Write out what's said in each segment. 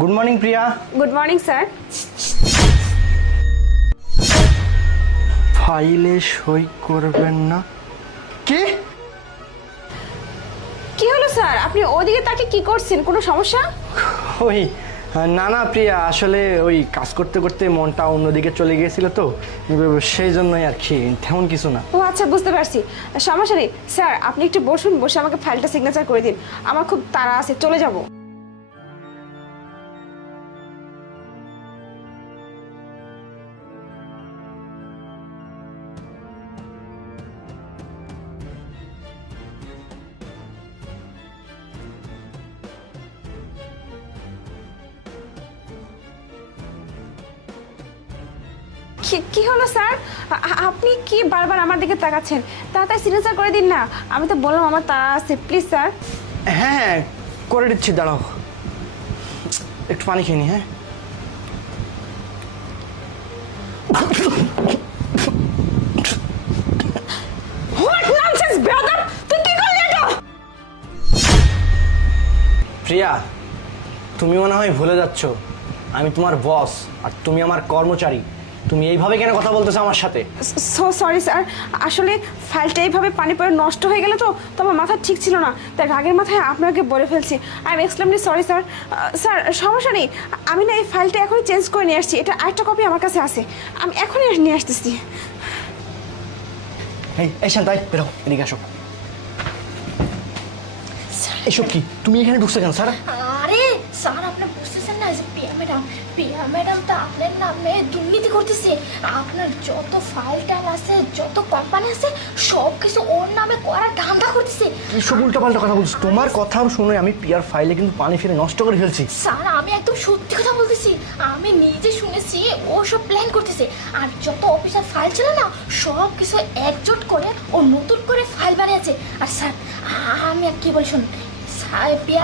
Good morning Priya. Good morning sir. ফাইলে সই করবেন না? কি কি হলো স্যার, আপনি ওদিকে তাকে কি করছেন? কোনো সমস্যা? ওই না না প্রিয়া, আসলে ওই কাজ করতে করতে মনটা অন্যদিকে চলে গিয়েছিল তো, সেই জন্যই আর কি, তেমন কিছু না। ও আচ্ছা, বুঝতে পারছি, সমস্যা নেই স্যার। আপনি একটু বসুন, বসে আমাকে ফাইলটা সিগনেচার করে দিন, আমার খুব তাড়া আছে, চলে যাব। কি হলো স্যার, আপনি কি বারবার আমার দিকে তাকাচ্ছেন? তাড়াতাড়ি সিগনেচার করে দিন না, আমি তো বললাম আমার তাড়া আছে, প্লিজ স্যার। হ্যাঁ করে দিচ্ছি, দাঁড়াও একটু পানি খেয়ে নি। হ্যাঁ হোয়াট ননসেন্স ব্রাদার, তুই কি করলি এটা? প্রিয়া, তুমি মনে হয় ভুলে যাচ্ছ আমি তোমার বস আর তুমি আমার কর্মচারী। তুমি এইভাবে কেন কথা বলতেছো আমার সাথে? সো সরি স্যার, আসলে ফাইলটা এইভাবে পানি পড়ে নষ্ট হয়ে গেল তো আমার মাথা ঠিক ছিল না, তাই রাগের মাথায় আপনাকে বলে ফেলছি। I am extremely sorry sir. Sir সমস্যা নেই, আমি না এই ফাইলটা এখনই চেঞ্জ করে নিয়ে আসছি, এটা আরেকটা কপি আমার কাছে আছে, আমি এখনই নিয়ে আসতেছি। এই শান্তাই, বেরো, এদিকে আসো। এসব কি, তুমি এখানে ঢুকছো কেন? স্যার আরে স্যার, আপনি বুঝতেছেন না যে পিয়া ম্যাডাম তো আপনার নামে দুর্নীতি করতেছে। আপনার যত ফাইল টাইল আছে, যত কোম্পানি আছে, সব কিছু ওর নামে করার ধান্দা করতেছে। এসব উল্টাপাল্টা কথা বলছো। তোমার কথাও শুনে আমি পিয়ার ফাইলে কিন্তু পানি ফেলে নষ্ট করে ফেলছি। স্যার আমি একদম সত্যি কথা বলতেছি, আমি নিজে শুনেছি ও সব প্ল্যান করতেছে। আর যত অফিসের ফাইল ছিল না, সব কিছু একজোট করে ও নতুন করে ফাইল বানিয়েছে। আর স্যার আমি আর কি বলি শুনুন,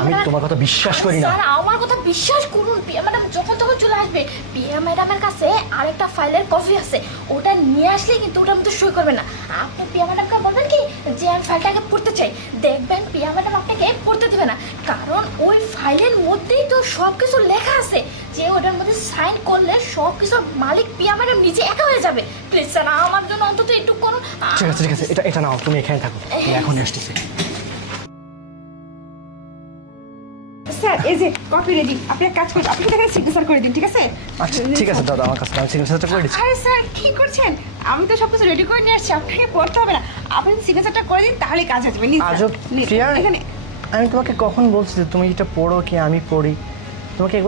আমি তোমার কথা বিশ্বাস করি না। স্যার আমার কথা বিশ্বাস করুন, পিয়া ম্যাডাম যখন তখন চলে আসবে। পিয়া ম্যাডামের কাছে আরেকটা ফাইলের কপি আছে, ওটা নিয়ে আসলে কিন্তু ওটার মধ্যে সই করবে না। আপনি পিয়া ম্যাডামকে বলবেন কি যে আমি ফাইলটাকে পড়তে চাই, দেখবেন পিয়া ম্যাডাম আপনাকে পড়তে দেবে না, কারণ ওই ফাইলের মধ্যেই তো সব কিছু লেখা আছে যে ওটার মধ্যে সাইন করলে সব কিছুর মালিক পিয়া ম্যাডাম নিজে একা হয়ে যাবে। প্লিজ স্যার আমার জন্য অন্তত একটু করুন। ঠিক আছে ঠিক আছে, এটা নাও, তুমি এখানে থাকো, আমি এখনই আসতেছি। স্যার এই যে কপি রেডি, আপনি এক কাজ করুন, আপনি এখানে সিগনেচার করে দিন, ঠিক আছে? আচ্ছা ঠিক আছে দাদা, আমার কাছে আমি সিগনেচারটা করে দিচ্ছি। আরে স্যার কি করছেন, আমি তো সব কিছু রেডি করে নিয়ে আসছি, আপনাকে পড়তে হবে না, আপনি সিগনেচারটা করে দিন, তাহলে কাজ হয়ে যাবে। নিন স্যার, আজব নিন, প্রিয়া, এখানে। আমি তোমাকে কখন বলছি যে তুমি এটা পড়ো কি আমি পড়ি? তোমাকে